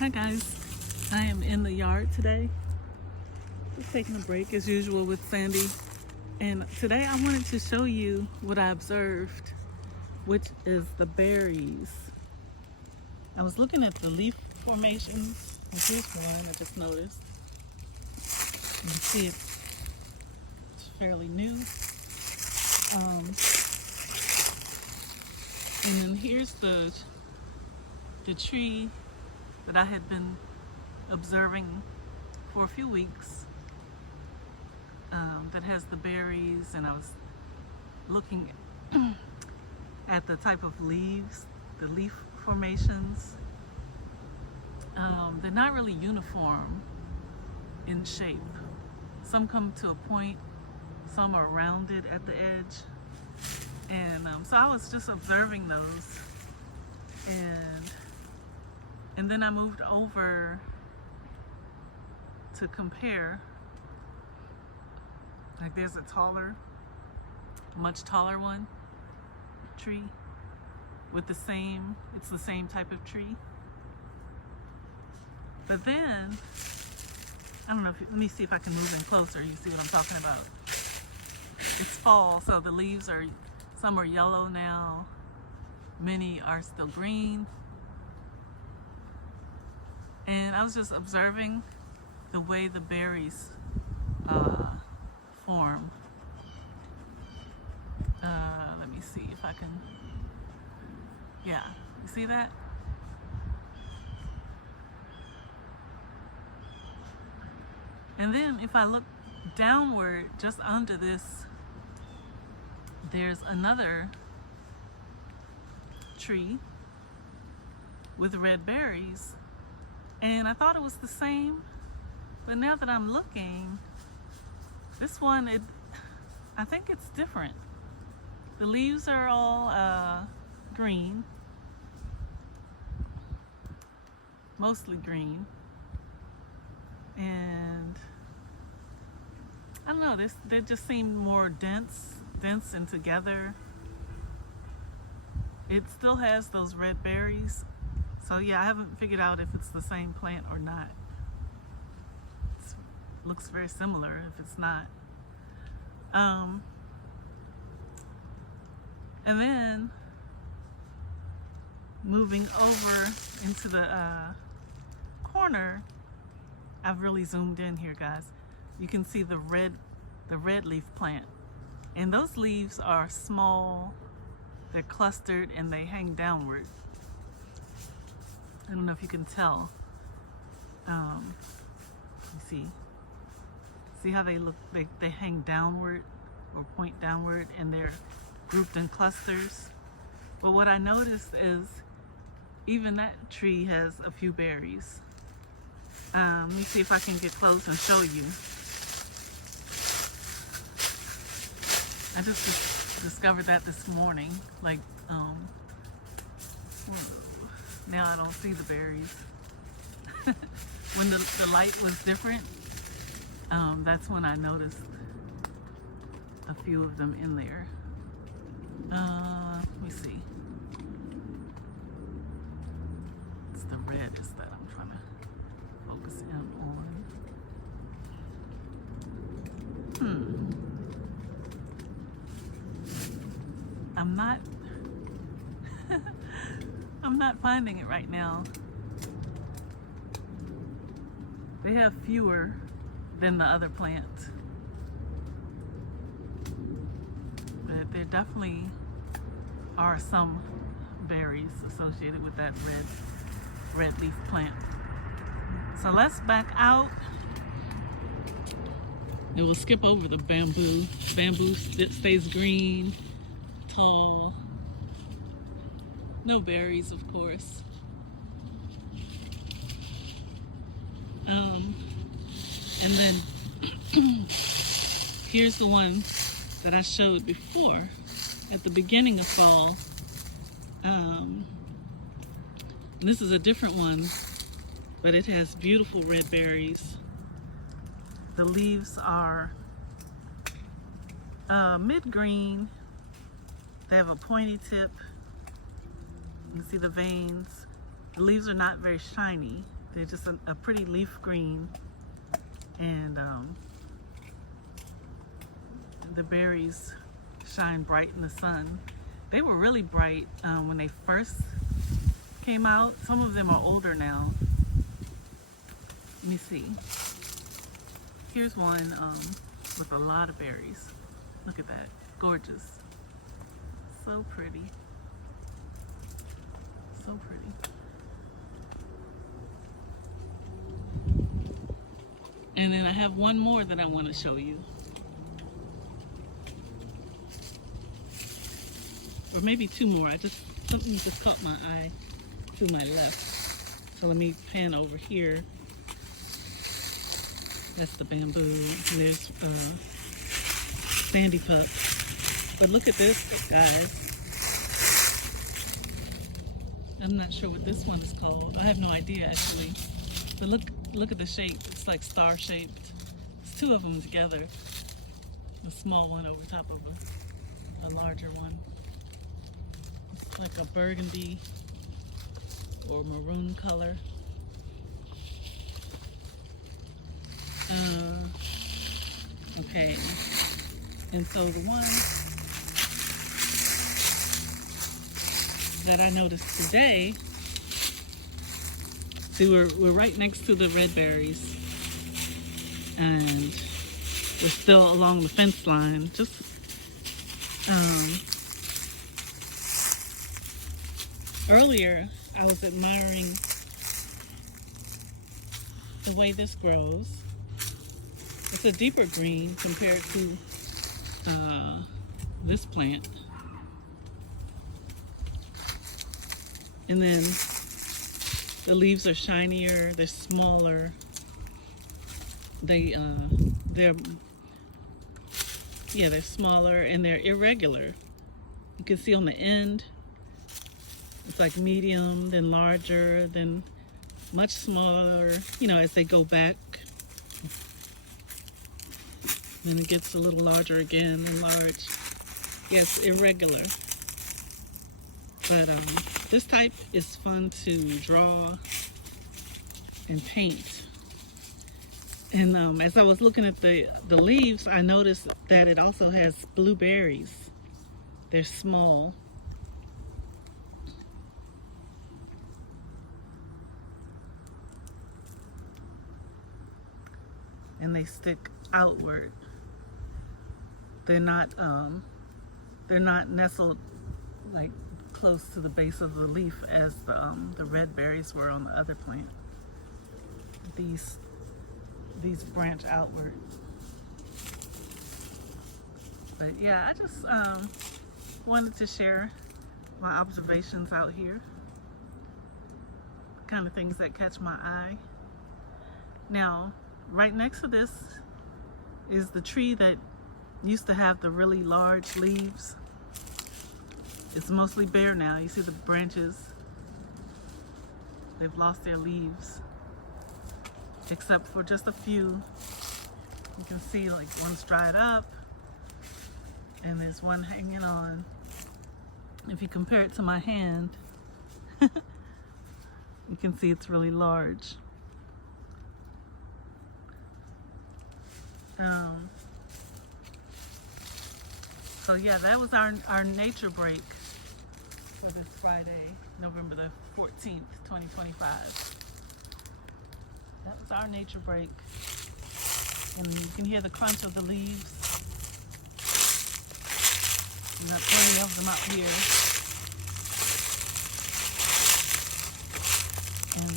Hi guys, I am in the yard today, just taking a break as usual with Sandy, and today I wanted to show you what I observed, which is the berries. I was looking at the leaf formations, and here's one I just noticed. You can see it's fairly new. And then here's the tree that I had been observing for a few weeks, that has the berries, and I was looking at the type of leaves, the leaf formations. They're not really uniform in shape. Some come to a point, some are rounded at the edge, and so I was just observing those, and then I moved over to compare. Like there's a much taller one, tree with it's the same type of tree. But then, I don't know, let me see if I can move in closer, you see what I'm talking about. It's fall, so the leaves some are yellow now, many are still green. And I was just observing the way the berries form. Let me see if I can, yeah, you see that? And then if I look downward, just under this, there's another tree with red berries. And I thought it was the same, but now that I'm looking, this one, I think it's different. The leaves are all green, mostly green, and I don't know, they just seem more dense and together. It still has those red berries. So yeah, I haven't figured out if it's the same plant or not. It looks very similar if it's not. And then moving over into the corner, I've really zoomed in here, guys. You can see the red leaf plant. And those leaves are small, they're clustered, and they hang downward. I don't know if you can tell. You see how they look? They hang downward or point downward, and they're grouped in clusters. But what I noticed is even that tree has a few berries. Let me see if I can get close and show you. I just discovered that this morning. Like, now I don't see the berries. When the light was different, that's when I noticed a few of them in there. Let me see. It's the red that I'm trying to focus in on. I'm not finding it right now. They have fewer than the other plants, but there definitely are some berries associated with that red leaf plant. So let's back out. And we'll skip over the bamboo. Bamboo stays green, tall. No berries, of course. And then here's the one that I showed before at the beginning of fall. This is a different one, but it has beautiful red berries. The leaves are mid-green. They have a pointy tip. You can see the veins. The leaves are not very shiny. They're just a pretty leaf green, and the berries shine bright in the sun. They were really bright when they first came out. Some of them are older now. Let me see. Here's one with a lot of berries. Look at that. Gorgeous. So pretty. So pretty. And then I have one more that I want to show you. Or maybe two more. Something just caught my eye to my left. So let me pan over here. That's the bamboo. And there's sandy pup. But look at this, guys. I'm not sure what this one is called. I have no idea actually. But look at the shape. It's like star shaped. It's two of them together. A small one over top of a larger one. It's like a burgundy or maroon color. Okay. And so the one that I noticed today, see, we're right next to the red berries, and we're still along the fence line. Just earlier I was admiring the way this grows. It's a deeper green compared to this plant. And then the leaves are shinier, they're smaller. They're smaller and they're irregular. You can see on the end, it's like medium, then larger, then much smaller, you know, as they go back. Then it gets a little larger again and large. Yes, irregular. But this type is fun to draw and paint. And as I was looking at the leaves, I noticed that it also has blueberries. They're small. And they stick outward. They're not nestled like close to the base of the leaf as the red berries were on the other plant. These branch outward. But yeah, I just wanted to share my observations out here. Kind of things that catch my eye. Now, right next to this is the tree that used to have the really large leaves. It's mostly bare now. You see the branches, they've lost their leaves, except for just a few. You can see like one's dried up and there's one hanging on. If you compare it to my hand, you can see it's really large. So yeah, that was our nature break for this Friday, November the 14th, 2025. That was our nature break. And you can hear the crunch of the leaves. We got plenty of them up here. And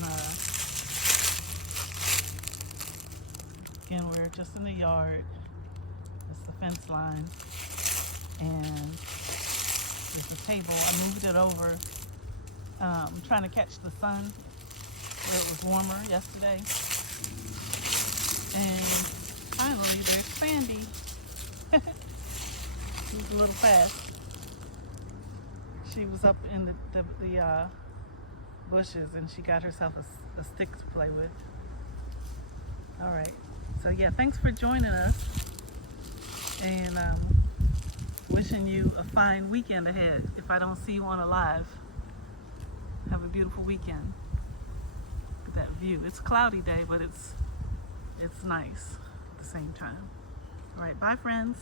again, we're just in the yard. It's the fence line. And there's a table. I moved it over. I'm trying to catch the sun where it was warmer yesterday. And finally, there's Sandy. She's a little fast. She was up in the bushes and she got herself a stick to play with. All right. So yeah, thanks for joining us. And wishing you a fine weekend ahead. If I don't see you on a live, have a beautiful weekend. Look at that view. view. It's a cloudy day, but it's nice at the same time. All right, bye friends.